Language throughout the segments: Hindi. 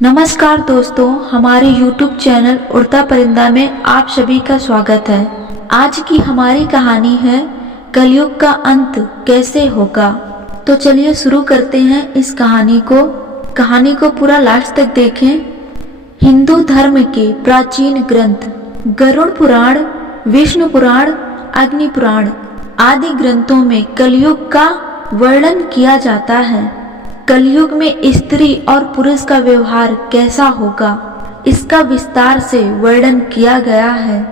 नमस्कार दोस्तों, हमारे YouTube चैनल उड़ता परिंदा में आप सभी का स्वागत है। आज की हमारी कहानी है कलयुग का अंत कैसे होगा। तो चलिए शुरू करते हैं इस कहानी को पूरा लास्ट तक देखें। हिंदू धर्म के प्राचीन ग्रंथ गरुड़ पुराण, विष्णु पुराण, अग्नि पुराण आदि ग्रंथों में कलयुग का वर्णन किया जाता है। कलयुग में स्त्री और पुरुष का व्यवहार कैसा होगा, इसका विस्तार से वर्णन किया गया है।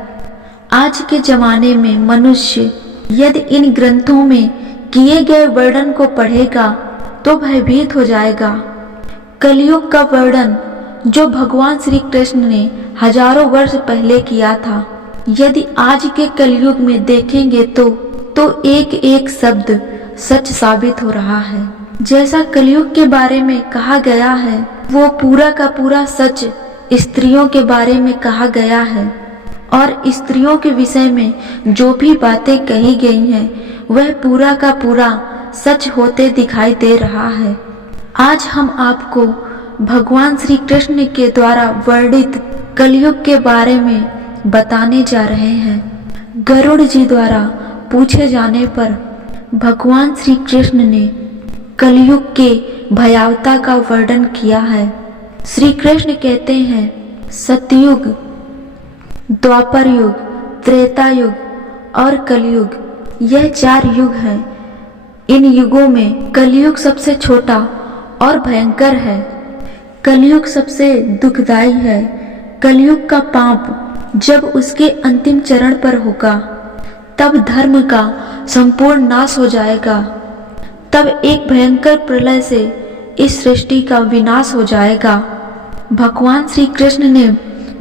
आज के जमाने में मनुष्य यदि इन ग्रंथों में किए गए वर्णन को पढ़ेगा तो भयभीत हो जाएगा। कलयुग का वर्णन जो भगवान श्री कृष्ण ने हजारों वर्ष पहले किया था, यदि आज के कलयुग में देखेंगे तो एक एक शब्द सच साबित हो रहा है। जैसा कलयुग के बारे में कहा गया है वो पूरा का पूरा सच स्त्रियों के बारे में कहा गया है, और स्त्रियों के विषय में जो भी बातें कही गई हैं वह पूरा का पूरा सच होते दिखाई दे रहा है। आज हम आपको भगवान श्री कृष्ण के द्वारा वर्णित कलयुग के बारे में बताने जा रहे हैं। गरुड़ जी द्वारा पूछे जाने पर भगवान श्री कृष्ण ने कलयुग के भयावता का वर्णन किया है। श्री कृष्ण कहते हैं, सतयुग, द्वापर युग, त्रेता युग और कलयुग, यह 4 युग हैं। इन युगों में कलयुग सबसे छोटा और भयंकर है। कलयुग सबसे दुखदाई है। कलयुग का पाप जब उसके अंतिम चरण पर होगा तब धर्म का संपूर्ण नाश हो जाएगा। तब एक भयंकर प्रलय से इस सृष्टि का विनाश हो जाएगा। भगवान श्री कृष्ण ने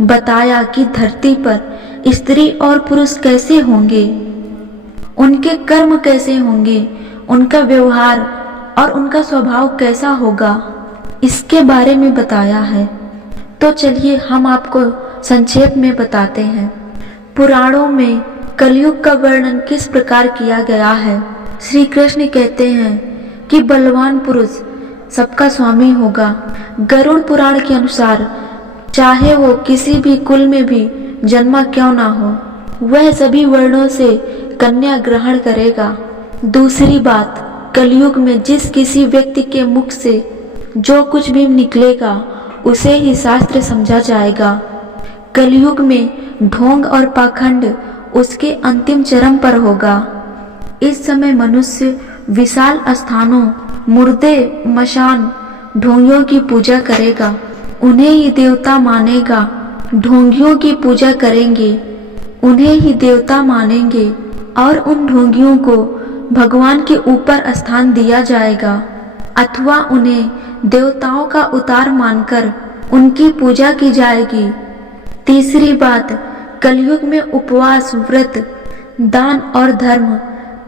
बताया कि धरती पर स्त्री और पुरुष कैसे होंगे, उनके कर्म कैसे होंगे, उनका व्यवहार और उनका स्वभाव कैसा होगा, इसके बारे में बताया है। तो चलिए हम आपको संक्षेप में बताते हैं। पुराणों में कलयुग का वर्णन किस प्रकार किया गया है। श्री कृष्ण कहते हैं कि बलवान पुरुष सबका स्वामी होगा। गरुड़ पुराण के अनुसार चाहे वो किसी भी कुल में भी जन्मा क्यों ना हो, वह सभी वर्णों से कन्या ग्रहण करेगा। दूसरी बात, कलयुग में जिस किसी व्यक्ति के मुख से जो कुछ भी निकलेगा उसे ही शास्त्र समझा जाएगा। कलयुग में ढोंग और पाखंड उसके अंतिम चरम पर होगा। इस समय मनुष्य विशाल स्थानों, मुर्दे, मशान, ढोंगियों की पूजा करेगा। उन्हें ही देवता मानेगा। ढोंगियों की पूजा करेंगे, उन्हें ही देवता मानेंगे और उन ढोंगियों को भगवान के ऊपर स्थान दिया जाएगा, अथवा उन्हें देवताओं का उतार मानकर उनकी पूजा की जाएगी। तीसरी बात, कलयुग में उपवास, व्रत, दान और धर्म,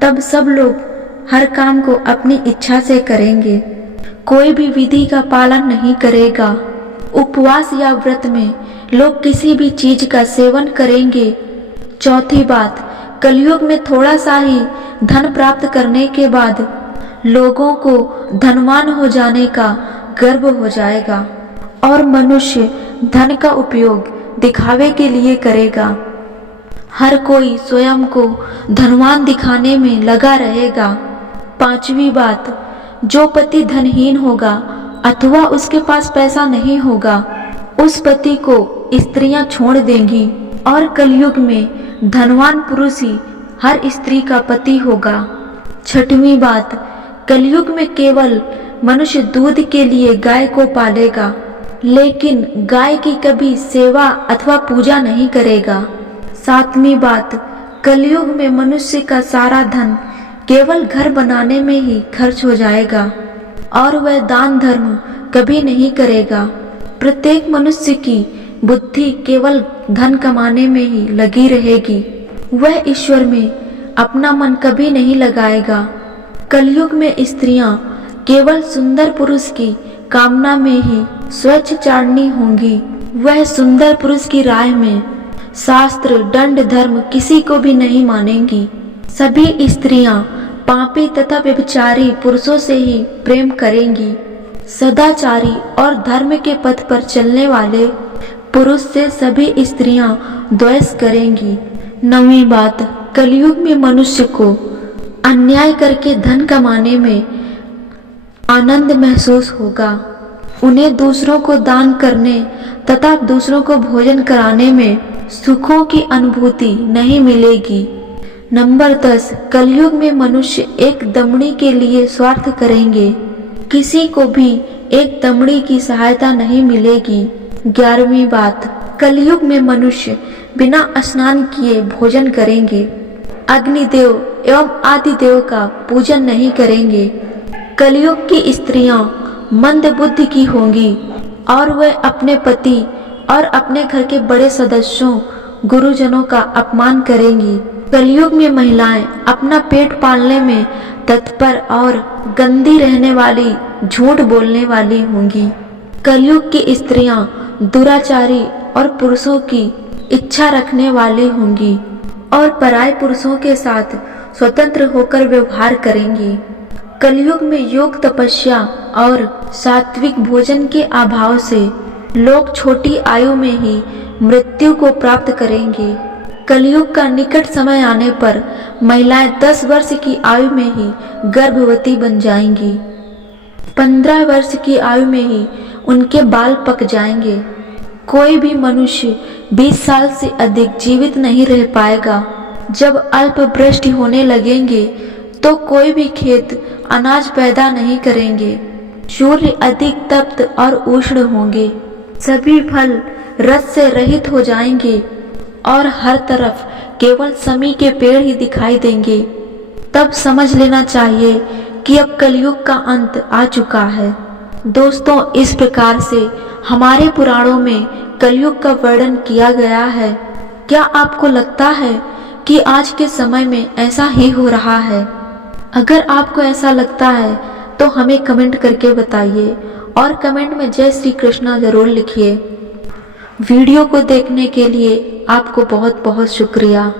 तब सब लोग हर काम को अपनी इच्छा से करेंगे। कोई भी विधि का पालन नहीं करेगा। उपवास या व्रत में लोग किसी भी चीज का सेवन करेंगे। चौथी बात, कलयुग में थोड़ा सा ही धन प्राप्त करने के बाद लोगों को धनवान हो जाने का गर्व हो जाएगा और मनुष्य धन का उपयोग दिखावे के लिए करेगा। हर कोई स्वयं को धनवान दिखाने में लगा रहेगा। पांचवी बात, जो पति धनहीन होगा अथवा उसके पास पैसा नहीं होगा, उस पति को स्त्रियां छोड़ देंगी और कलयुग में धनवान पुरुष ही हर स्त्री का पति होगा। छठवीं बात, कलयुग में केवल मनुष्य दूध के लिए गाय को पालेगा, लेकिन गाय की कभी सेवा अथवा पूजा नहीं करेगा। सातवीं बात, कलयुग में मनुष्य का सारा धन केवल घर बनाने में ही खर्च हो जाएगा और वह दान धर्म कभी नहीं करेगा। प्रत्येक मनुष्य की बुद्धि केवल धन कमाने में ही लगी रहेगी। वह ईश्वर में अपना मन कभी नहीं लगाएगा। कलयुग में स्त्रियां केवल सुंदर पुरुष की कामना में ही स्वच्छचारिणी होंगी। वह सुंदर पुरुष की राय में शास्त्र, दंड, धर्म किसी को भी नहीं मानेंगी। सभी स्त्रियां पापी तथा व्यभिचारी पुरुषों से ही प्रेम करेंगी। सदाचारी और धर्म के पथ पर चलने वाले पुरुष से सभी स्त्रियां द्वेष करेंगी। 9वीं बात, कलयुग में मनुष्य को अन्याय करके धन कमाने में आनंद महसूस होगा। उन्हें दूसरों को दान करने तथा दूसरों को भोजन कराने में सुखों की अनुभूति नहीं मिलेगी। नंबर 10, कलयुग में मनुष्य एक दमड़ी के लिए स्वार्थ करेंगे। किसी को भी एक दमड़ी की सहायता नहीं मिलेगी। 11वीं बात, कलयुग में मनुष्य बिना स्नान किए भोजन करेंगे। अग्निदेव एवं आदिदेव का पूजन नहीं करेंगे। कलयुग की स्त्रियां मंद बुद्धि की होंगी और वे अपने पति और अपने घर के बड़े सदस्यों गुरुजनों का अपमान करेंगी। कलयुग में महिलाएं अपना पेट पालने में तत्पर और गंदी रहने वाली, झूठ बोलने वाली होंगी। कलयुग की स्त्रियां दुराचारी और पुरुषों की इच्छा रखने वाली होंगी और पराये पुरुषों के साथ स्वतंत्र होकर व्यवहार करेंगी। कलयुग में योग तपस्या और सात्विक भोजन के अभाव से लोग छोटी आयु में ही मृत्यु को प्राप्त करेंगे। कलयुग का निकट समय आने पर महिलाएं 10 वर्ष की आयु में ही गर्भवती बन जाएंगी। 15 वर्ष की आयु में ही उनके बाल पक जाएंगे। कोई भी मनुष्य 20 साल से अधिक जीवित नहीं रह पाएगा। जब अल्प वृष्टि होने लगेंगे तो कोई भी खेत अनाज पैदा नहीं करेंगे। सूर्य अधिक तप्त और उष्ण होंगे। सभी फल रस से रहित हो जाएंगे और हर तरफ केवल समी के पेड़ ही दिखाई देंगे। तब समझ लेना चाहिए कि अब कलयुग का अंत आ चुका है। दोस्तों, इस प्रकार से हमारे पुराणों में कलयुग का वर्णन किया गया है। क्या आपको लगता है कि आज के समय में ऐसा ही हो रहा है? अगर आपको ऐसा लगता है तो हमें कमेंट करके बताइए और कमेंट में जय श्री कृष्णा जरूर लिखिए। वीडियो को देखने के लिए आपको बहुत बहुत शुक्रिया।